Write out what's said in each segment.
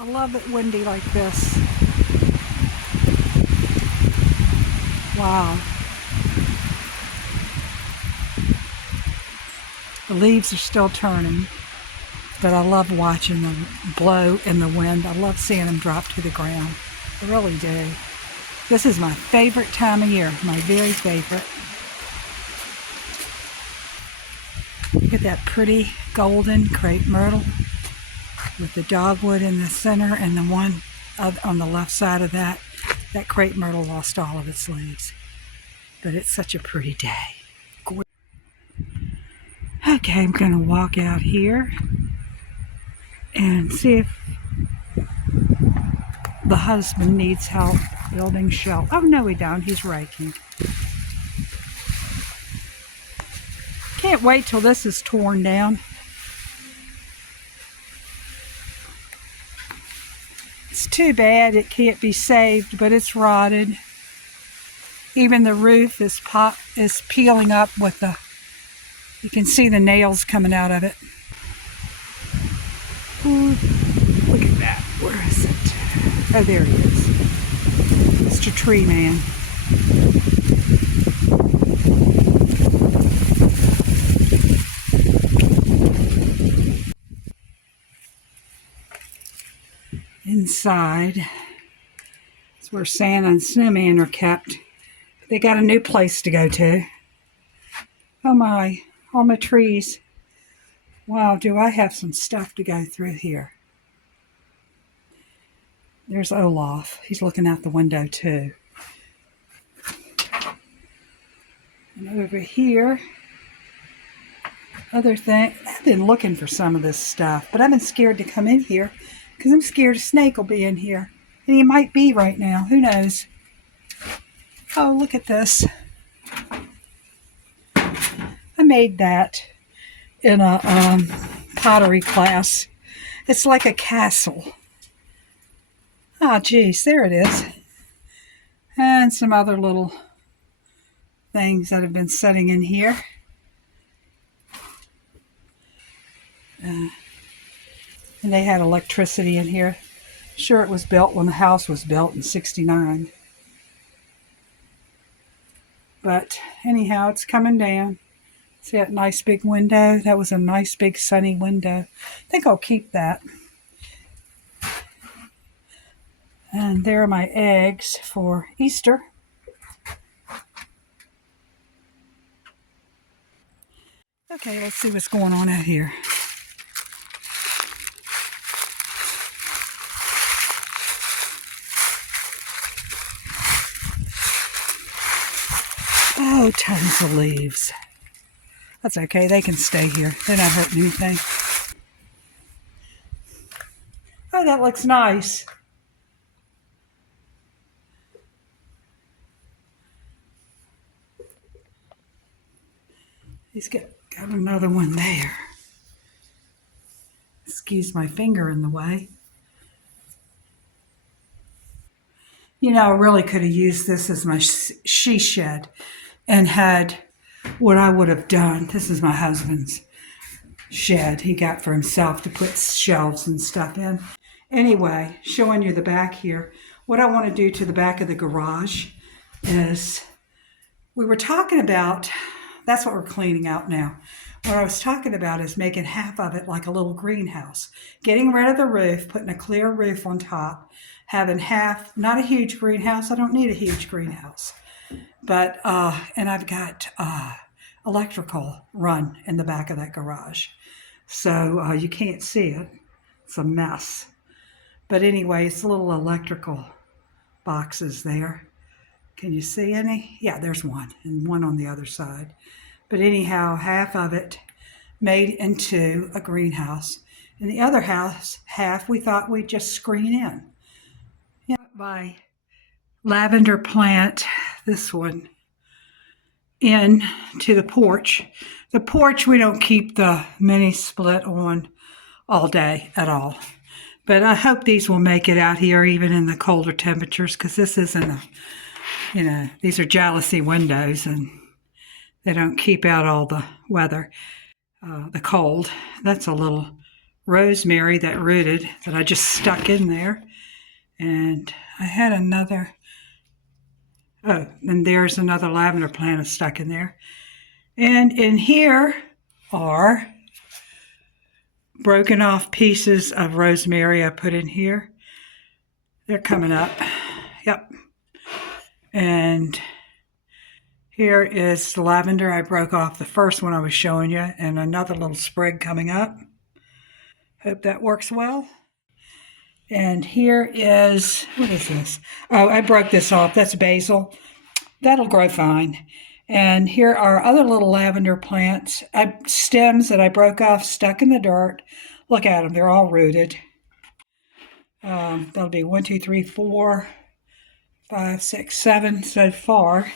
I love it windy like this. Wow. The leaves are still turning, but I love watching them blow in the wind. I love seeing them drop to the ground. I really do. This is my favorite time of year, my very favorite. Look at that pretty golden crepe myrtle with the dogwood in the center, and the one on the left side of that crepe myrtle lost all of its leaves. But it's such a pretty day. Okay, I'm going to walk out here and see if the husband needs help building shelf. Oh, no, he don't. He's raking. Can't wait till this is torn down. It's too bad it can't be saved, but it's rotted. Even the roof is peeling up with the, you can see the nails coming out of it. Ooh, look at that. Where is it? Oh, there he is. Mr. Tree Man. Inside is where Santa and Snowman are kept. They got a new place to go to. Oh my, all my trees. Wow, do I have some stuff to go through here. There's Olaf. He's looking out the window too. And over here, other thing, I've been looking for some of this stuff, but I've been scared to come in here because I'm scared a snake will be in here. And he might be right now. Who knows? Oh, look at this. I made that in a pottery class. It's like a castle. Ah, geez, there it is. And some other little things that have been sitting in here. And they had electricity in here. Sure, it was built when the house was built in '69. But anyhow, it's coming down. See that nice big window? That was a nice big sunny window. I think I'll keep that. And there are my eggs for Easter. Okay, let's see what's going on out here. Oh, tons of leaves. That's okay, they can stay here. They're not hurting anything. Oh, that looks nice. He's got another one there. Excuse my finger in the way. You know, I really could have used this as my she shed and had what I would have done. This is my husband's shed he got for himself to put shelves and stuff in. Anyway, showing you the back here. What I want to do to the back of the garage is, we were talking about, that's what we're cleaning out now. What I was talking about is making half of it like a little greenhouse. Getting rid of the roof, putting a clear roof on top, having half, not a huge greenhouse. I don't need a huge greenhouse. But, and I've got electrical run in the back of that garage. So you can't see it. It's a mess. But anyway, it's little electrical boxes there. Can you see any? Yeah, there's one, and one on the other side. But anyhow, half of it made into a greenhouse. And the other half we thought we'd just screen in. Yeah, my lavender plant, this one, in to the porch. The porch, we don't keep the mini split on all day at all. But I hope these will make it out here even in the colder temperatures, because this isn't a, you know, these are jalousie windows and they don't keep out all the weather, the cold. That's a little rosemary that rooted that I just stuck in there. And I had another, oh, and there's another lavender plant stuck in there. And in here are broken off pieces of rosemary I put in here. They're coming up. Yep. And here is the lavender. I broke off the first one I was showing you, and another little sprig coming up. Hope that works well. And here is, what is this? Oh, I broke this off. That's basil. That'll grow fine. And here are other little lavender plants, stems that I broke off, stuck in the dirt. Look at them. They're all rooted. That'll be 1, 2, 3, 4, 5, 6, 7 so far.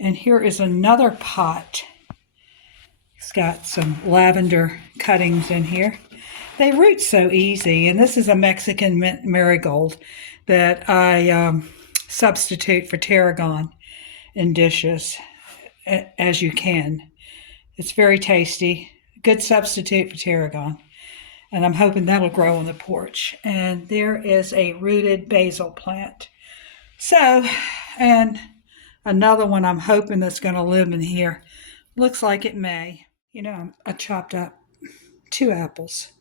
And here is another pot. It's got some lavender cuttings in here. They root so easy, and this is a Mexican marigold that I substitute for tarragon in dishes as you can. It's very tasty, good substitute for tarragon, and I'm hoping that'll grow on the porch. And there is a rooted basil plant. So, and another one I'm hoping that's going to live in here. Looks like it may. You know, I chopped up 2 apples.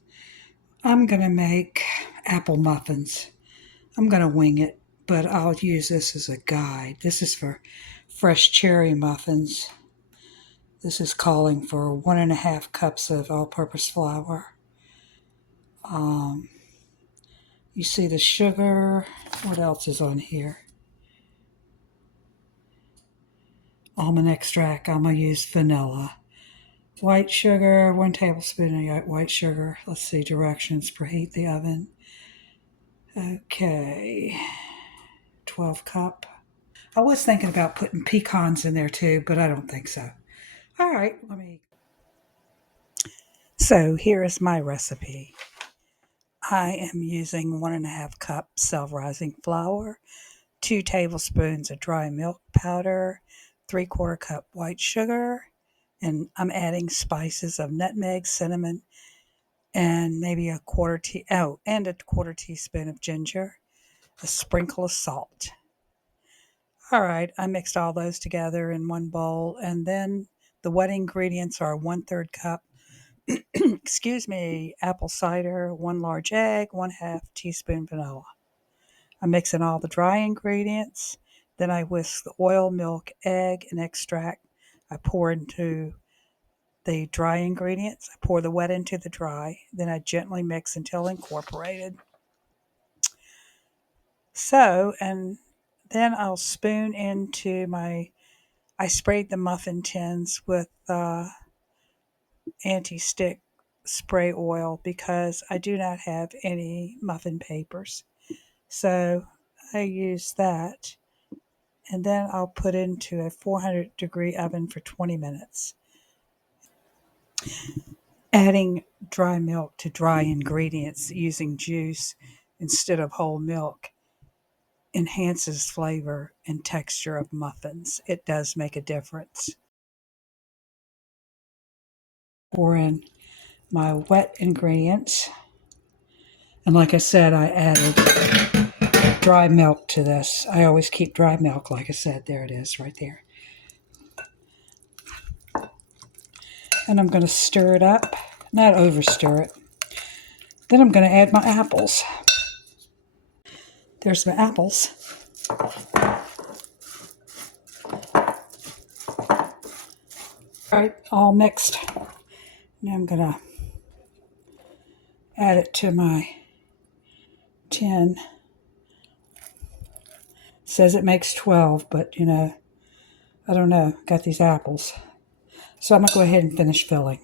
I'm going to make apple muffins. I'm going to wing it, but I'll use this as a guide. This is for fresh cherry muffins. This is calling for 1.5 cups of all-purpose flour. You see the sugar. What else is on here? Almond extract. I'm going to use vanilla. White sugar, 1 tablespoon of white sugar. Let's see, directions. Preheat the oven. Okay, 12 cup. I was thinking about putting pecans in there too, but I don't think so. All right, So here is my recipe. I am using 1.5 cups self-rising flour, 2 tablespoons of dry milk powder, 3/4 cup white sugar, and I'm adding spices of nutmeg, cinnamon, and maybe a quarter teaspoon of ginger, a sprinkle of salt. All right, I mixed all those together in one bowl, and then the wet ingredients are 1/3 cup, apple cider, 1 large egg, 1/2 teaspoon vanilla. I'm mixing all the dry ingredients. Then I whisk the oil, milk, egg, and extract. I pour into the dry ingredients. I pour the wet into the dry. Then I gently mix until incorporated. So, and then I'll spoon into I sprayed the muffin tins with anti-stick spray oil because I do not have any muffin papers. So I use that. And then I'll put into a 400-degree oven for 20 minutes. Adding dry milk to dry ingredients using juice instead of whole milk enhances flavor and texture of muffins. It does make a difference. Pour in my wet ingredients. And like I said, I added dry milk to this. I always keep dry milk, like I said. There it is, right there. And I'm going to stir it up, not over stir it. Then I'm going to add my apples. There's my apples. All right, all mixed. Now I'm going to add it to my tin. It says it makes 12, but you know, I don't know. Got these apples. So I'm going to go ahead and finish filling.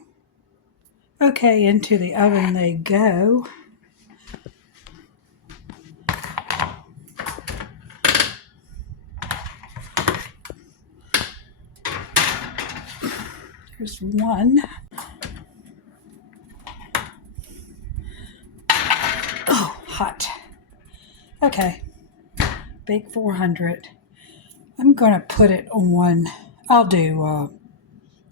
Okay, into the oven they go. Here's one. Oh, hot. Okay, bake 400. I'm going to put it on, I'll do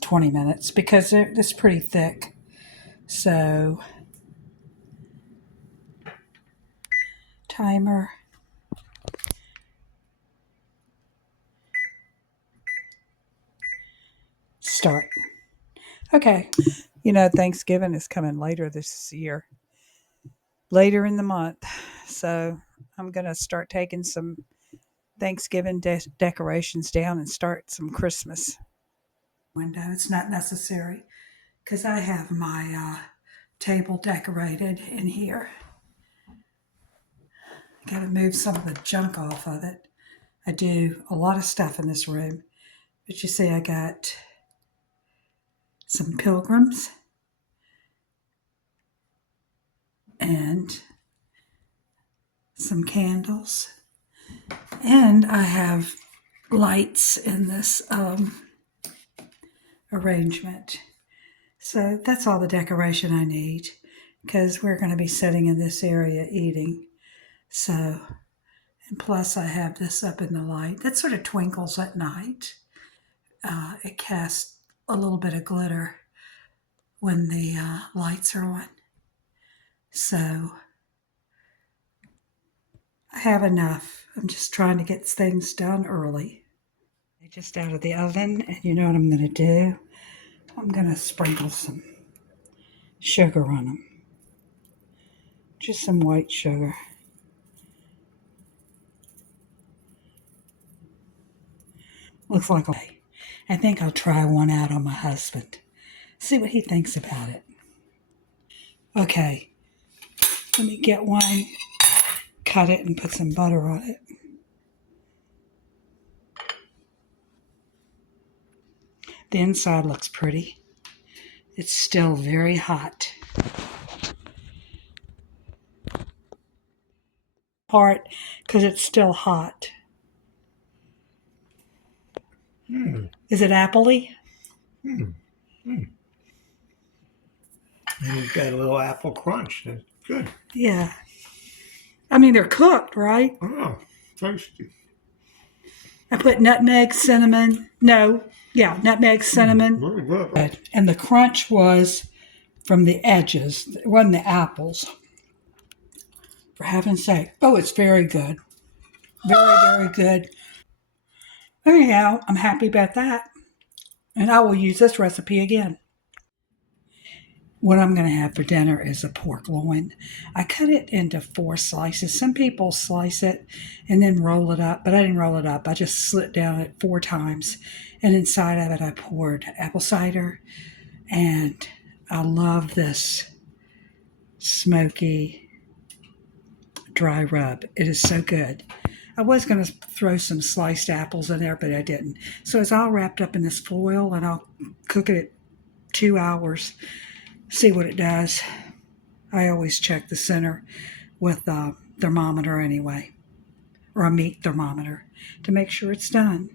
20 minutes because it's pretty thick. So Timer. Start. Okay. You know, Thanksgiving is coming later this year, later in the month. So I'm going to start taking some Thanksgiving decorations down and start some Christmas. Window. It's not necessary because I have my table decorated in here. Got to move some of the junk off of it. I do a lot of stuff in this room. But you see, I got some pilgrims and some candles. And I have lights in this arrangement. So that's all the decoration I need because we're going to be sitting in this area eating. So, and plus I have this up in the light. That sort of twinkles at night. It casts a little bit of glitter when the lights are on. So I have enough. I'm just trying to get things done early. They're just out of the oven, and you know what I'm going to do? I'm going to sprinkle some sugar on them. Just some white sugar. Looks like I think I'll try one out on my husband. See what he thinks about it. Okay, let me get one, cut it, and put some butter on it. The inside looks pretty. It's still very hot. Part because it's still hot. Is it appley? And you've got a little apple crunch. That's good. Yeah. I mean, they're cooked, right? Oh, tasty. I put nutmeg, cinnamon. Nutmeg, cinnamon. Very good. And the crunch was from the edges. It wasn't the apples. For heaven's sake. Oh, it's very good. Very, very good. Anyhow, I'm happy about that. And I will use this recipe again. What I'm going to have for dinner is a pork loin. I cut it into 4 slices. Some people slice it and then roll it up, but I didn't roll it up. I just slit down it 4 times. And inside of it, I poured apple cider. And I love this smoky dry rub. It is so good. I was going to throw some sliced apples in there, but I didn't. So it's all wrapped up in this foil, and I'll cook it 2 hours. See what it does. I always check the center with a thermometer anyway, or a meat thermometer, to make sure it's done.